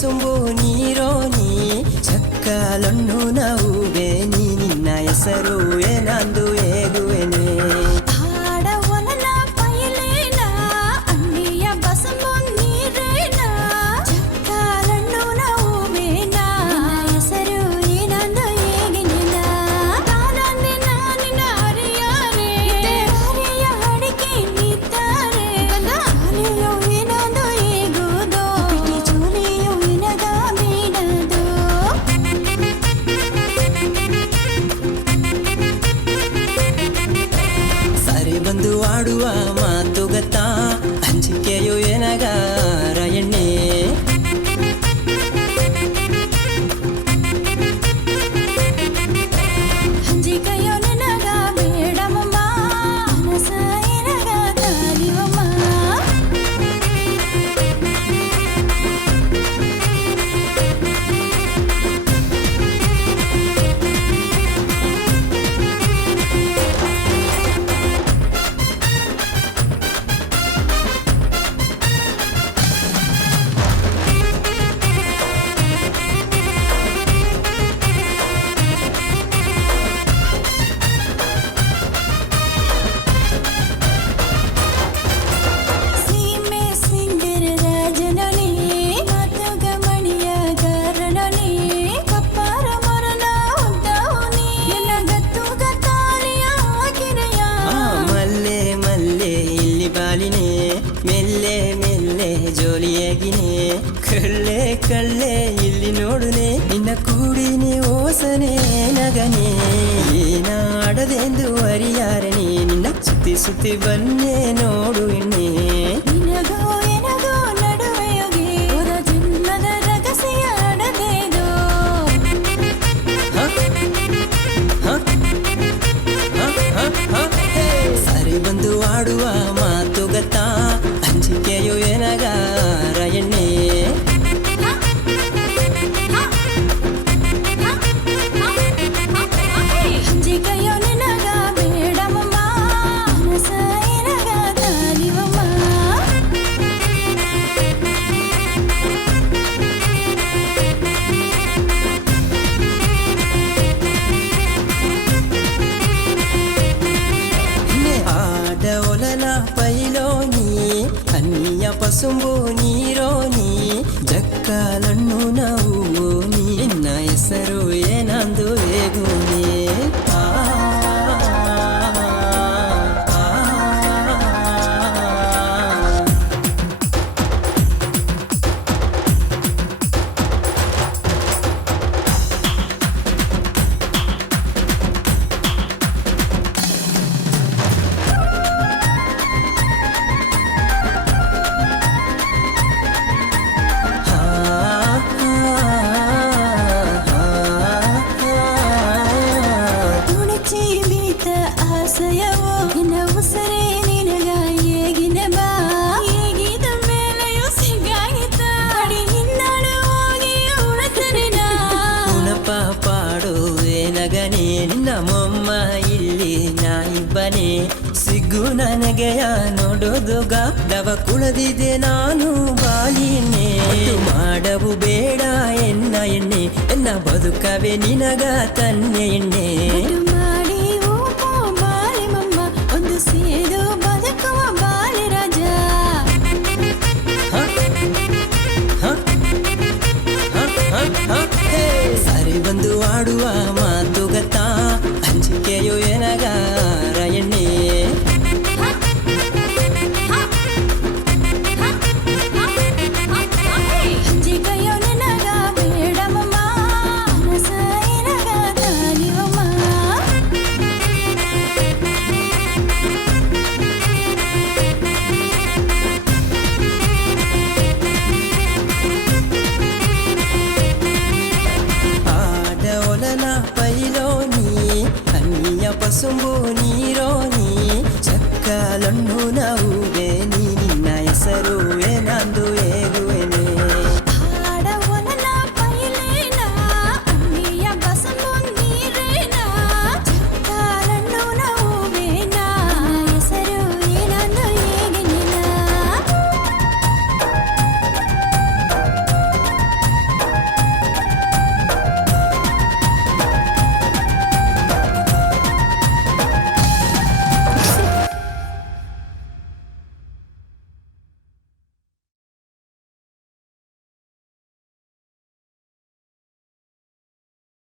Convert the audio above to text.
ಪಸುಂಬು ನೀರೋನಿ ಚಕ್ಕಲನ್ನು ನವುವೆ ನೀ ನಿನ್ನ ಹೆಸರು ಏನಂದು ಹೇಗುವೆನೆ ಬಂದು ಆಡುವ ಮಾತುಗತಾ ಅಂಜಿಕೆಯು ಎನಗಾರ ಎಣ್ಣೆ ಅಂಜಿಕೆಯೋ ನನಗ ಬೇಡಮಮ್ಮ ಮನಸ ಎನಗ ತಾಲಿವಮ್ಮ ಮೆಲ್ಲೆ ಮೆಲ್ಲೆ ಜೋಲಿಯಾಗಿನೇ ಕಳ್ಳೆ ಕಳ್ಳೆ ಇಲ್ಲಿ ನೋಡುನೆ ನಿನ್ನ ಕೂಡಿನಿ ಓಸನೆ ನಗನೆ ಏನಾಡದೆಂದು ಅರಿಯಾರನೆ ನಿನ್ನ ಸುತ್ತಿ ಸುತ್ತಿ ಬನ್ನೆ ನೋಡು ಎಣ್ಣೆ ನಿನಗೋ ಎನಗೋ ನಡುವೆಯೋಗಿ ಹೊರ ಜನ್ಮದ ರಹಸ್ಯ ಅಡದೇದೋ ಸರಿ ಬಂದು ಆಡುವ ಮಾತುಗತಾ ಅಂಜಿಕೆಯು ಎನಗಾರ ಎಣ್ಣೆ ಅಂಜಿಕೆಯೋ ನನಗ ಬೇಡಮಮ್ಮ ಮನಸ ಎನಗ ತಾಲಿವಮ್ಮ ಆಡೊಲನ ಪೈಲೋನಿ ಅನ್ನಿಯ ಪಸುಂಬು ನೀರೋನಿ ಜಕ್ಕಲನ್ನು ನಾವು ನಿನ್ನ ಹೆಸರು ಏನಂದು ಹೇಗುನೆ ಆಸಯವೋ ನಿನ್ನ ಉಸರೇ ನಿನಗ ಹೇಗಿನ ಬಾ ಹೇಗಿದ ಮೇಲೆಯೂ ಸಿಗಾಗಿತ್ತ ಅಡಿ ಹಿನ್ನಡೆ ಹೋಗಿ ಉಳತರಿನ ಉಣಪ ಪಾಡುವೆ ನಗನೆ ನಿನ್ನ ಮೊಮ್ಮ ಇಲ್ಲಿ ನಾಯಿಬ್ಬನೆ ಸಿಗ್ಗು ನನಗೆಯ ನೋಡೋದುಗ ದವ ಕುಳದಿದೆ ನಾನು ಬಾಲಿನೆ ಮಾಡವು ಬೇಡ ಎನ್ನ ಎಣ್ಣೆ ಎನ್ನ ಬದುಕವೆ ನಿನಗ ತನ್ನೆ ಎಣ್ಣೆ ಮಾಡಿ ಓಪೋ ಬಾಲಿಮಮ್ಮ ಒಂದು ಸೇದು ಬದುಕುವ ಬಾಲಿ ರಾಜ ಸರಿ ಬಂದು ಆಡುವ ಮಾತುಗತಾ ಅಂಜಿಕೆಯು ಎನಗಾರ ಎಣ್ಣೆ ಅಂಜಿಕೆಯೋ ನನಗ ಬೇಡಮಮ್ಮ ಮನಸ ಎನಗ ತಾಲಿವಮ್ಮ ಆಡೊಲನ ಪೈಲೋನಿ ಅನ್ನಿಯ ಪಸುಂಬು